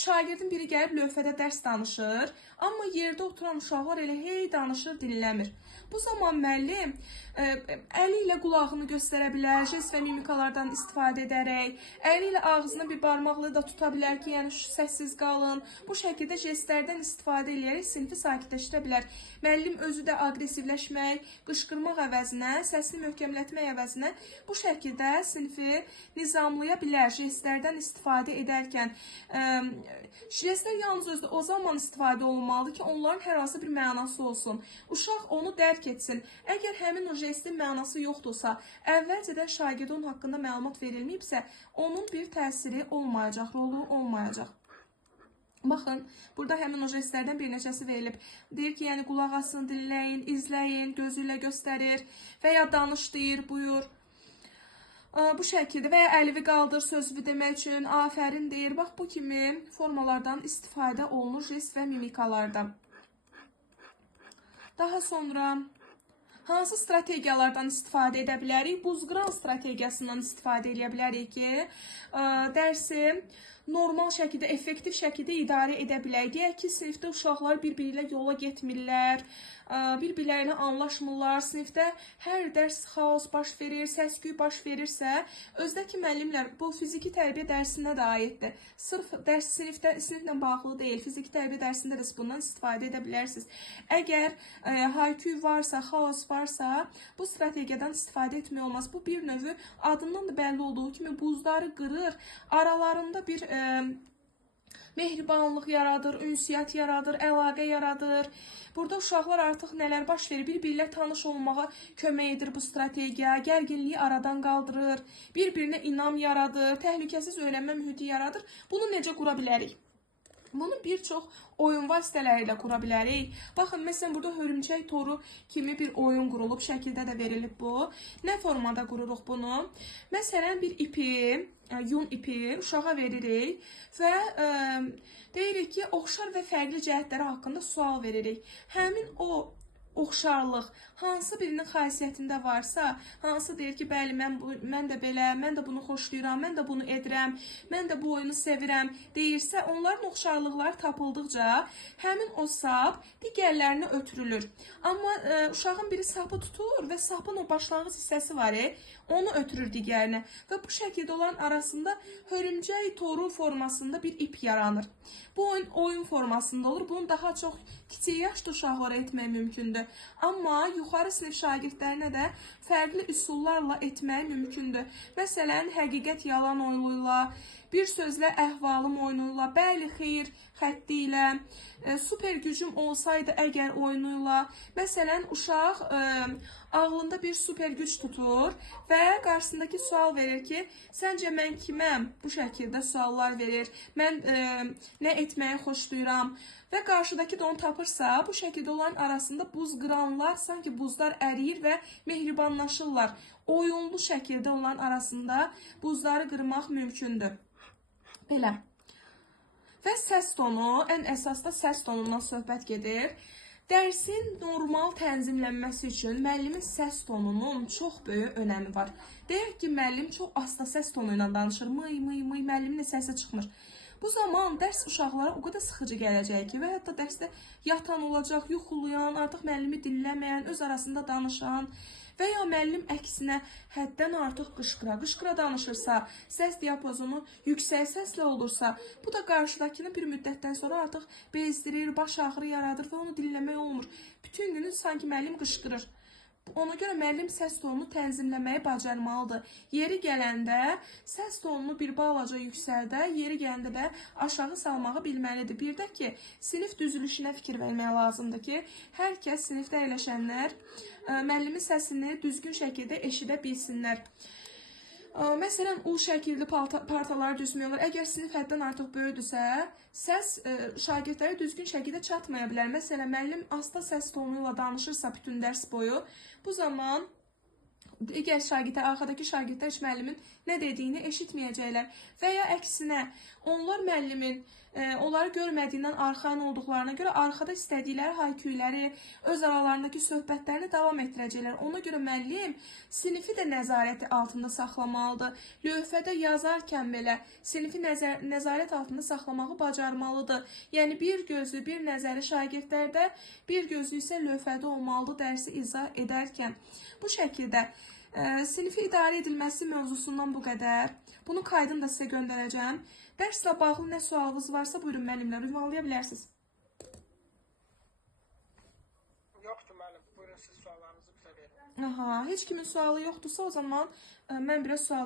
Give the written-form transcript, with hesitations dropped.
şagirdin biri gəlib lövhədə dərs danışır, amma yerdə oturan uşaqlar elə hey danışır, dinləmir. Bu zaman müəllim əli ilə qulağını göstərə bilər, jest və mimikalardan istifadə edərək, əli ilə ağzını bir barmaqla da tuta bilər ki, yəni səssiz qalın. Bu şəkildə jestlərdən istifadə edərək sinifi sakitləşdirə bilər. Müəllim özü də aqressivləşmək, qışqırmaq əvəzinə, səsini möhkəmlətmək əvəzinə bu şəkildə sinifi nizamlaya bilər. Jestlərdən istifadə edərkən jestlər yalnız özdə o zaman istifadə olunmalıdır ki, onların hər hansı bir mənası olsun. Uşaq onu dərk etsin. Əgər həmin o jestin mənası yoxdursa, əvvəlcədən şagirdə onun haqqında məlumat verilməyibsə, onun bir təsiri olmayacaq, rolu olmayacaq. Baxın, burada həmin o jestlərdən bir neçəsi verilib. Deyir ki, yəni qulaq asın, dinləyin, izləyin, gözü ilə göstərir və ya danış deyir, buyur. Bu şəkildə və ya əlvi qaldır sözünü demək üçün, afərin deyir. Bax, bu kimi formalardan istifadə olunur jest və mimikalarda. Daha sonra hansı strategiyalardan istifadə edə bilərik? Buzqıran strategiyasından istifadə edə bilərik ki, dərsi normal şəkildə, effektiv şəkildə idarə edə bilək. Deyək ki, sinifdə uşaqlar bir-biri ilə yola getmirlər, bir-birləri ilə anlaşmırlar, sinifdə hər dərs xaos baş verir, səs-küy baş verirsə, özdəki müəllimlər, bu fiziki tərbiyə dərsinə də aiddir. Sırf dərs siniflə bağlı deyil, fiziki tərbiyə dərsində də bundan istifadə edə bilərsiniz. Əgər hay-küy varsa, xaos varsa, bu strategiyadan istifadə etmək olmaz. Bu bir növü adından da bəlli olduğu kimi buzları qırır, aralarında bir mehribanlıq yaradır, ünsiyyət yaradır, əlaqə yaradır. Burada uşaqlar artıq nələr baş verir, bir-birilə tanış olmağa kömək edir bu strategiya, gərginliyi aradan qaldırır, bir-birinə inam yaradır, təhlükəsiz öyrənmə mühiti yaradır. Bunu necə qura bilərik? Bunu bir çox oyun vasitələri ilə qura bilərik. Baxın, məsələn, burada hörümçək toru kimi bir oyun qurulub, şəkildə də verilib bu. Nə formada qururuq bunu? Məsələn, bir ipi, yun ipi uşağa veririk və deyirik ki, oxşar və fərqli cəhətləri haqqında sual veririk. Həmin o oxşarlıq hansı birinin xasiyyətində varsa, hansı deyir ki, bəli, mən də belə, mən də bunu xoşlayıram, mən də bunu edirəm, mən də bu oyunu sevirəm deyirsə, onların oxşarlıqları tapıldıqca həmin o sap digərlərinə ötürülür. Amma uşağın biri sapı tutur və sapın o başlanğıc hissəsi var, onu ötürür digərinə və bu şəkildə olan arasında hörümcək toru formasında bir ip yaranır. Bu oyun formasında olur. Bunu daha çox kiçik yaşda uşaqlara etmək mümkündür. Amma yuxarı sinif şagirdlərinə də fərqli üsullarla etmək mümkündür. Məsələn, həqiqət yalan oyunuyla, bir sözlə əhvalım oyunuyla, bəli xeyir xətti ilə, super gücüm olsaydı əgər oyunuyla. Məsələn, uşaq ağlında bir super güc tutur və qarşısındakı sual verir ki, səncə mən kiməm? Bu şəkildə suallar verir. Mən nə etməyi xoşlayıram? Və qarşıdakı da onu tapırsa, bu şəkildə olan arasında buz qıranlar, sanki buzlar əriyir və mehribanlaşırlar. Oyunlu şəkildə olan arasında buzları qırmaq mümkündür. Belə. Və səs tonu, ən əsas da səs tonundan söhbət gedir. Dərsin normal tənzimlənməsi üçün müəllimin səs tonunun çox böyük önəmi var. Deyək ki, müəllim çox asta səs tonu ilə danışır, mıy, müəllimin səsi çıxmır. Bu zaman dərs uşaqlara o qədər sıxıcı gələcək ki, və hətta dərsdə yatan olacaq, yuxulayan, artıq müəllimi dinləməyən, öz arasında danışan və ya müəllim əksinə həddən artıq qışqıra danışırsa, səs diapazonu yüksək səslə olursa, bu da qarşıdakını bir müddətdən sonra artıq bezdirir, baş ağrı yaradır və onu dinləmək olmur. Bütün günü sanki müəllim qışqırır. Ona görə müəllim səs tonunu tənzimləməyi bacarmalıdır. Yeri gələndə səs tonunu bir balaca yüksəldə, yeri gələndə də aşağı salmağı bilməlidir. Bir də ki, sinif düzülüşünə fikir vermək lazımdır ki, hər kəs sinifdə əyləşənlər müəllimin səsini düzgün şəkildə eşidə bilsinlər. Məsələn, U şəkilli partaları düzmək olur. Əgər sinif həddən artıq böyüdürsə, səs şagirdlərə düzgün şəkildə çatmaya bilər. Məsələn, müəllim asta səs tonuyla danışırsa bütün dərs boyu, bu zaman digər şagirdlər, arxadakı şagirdlər müəllimin nə dediyini eşitməyəcəklər. Və ya əksinə, Onlar müəllimin onları görmədiyindən arxayın olduqlarına görə arxada istədikləri hayküyləri, öz aralarındakı söhbətlərini davam etdirəcəklər. Ona görə müəllim sinifi də nəzarəti altında saxlamalıdır. Lövhədə yazarkən belə sinifi nəzarət altında saxlamağı bacarmalıdır. Yəni bir gözlü, bir nəzəri şagirdlərdə, bir gözlü isə lövhədə olmalıdır dərsi izah edərkən. Bu şəkildə sinifi idarə edilməsi mövzusundan bu qədər. Bunun kaydını da sizə göndərəcəm. Dərslə bağlı nə sualınız varsa buyurun müəllimlə ünvanlaya bilərsiniz. Yoxdur müəllim. Buyurun siz suallarınızı bizə verin. Aha, heç kimin sualı yoxdursa o zaman mən biraz sual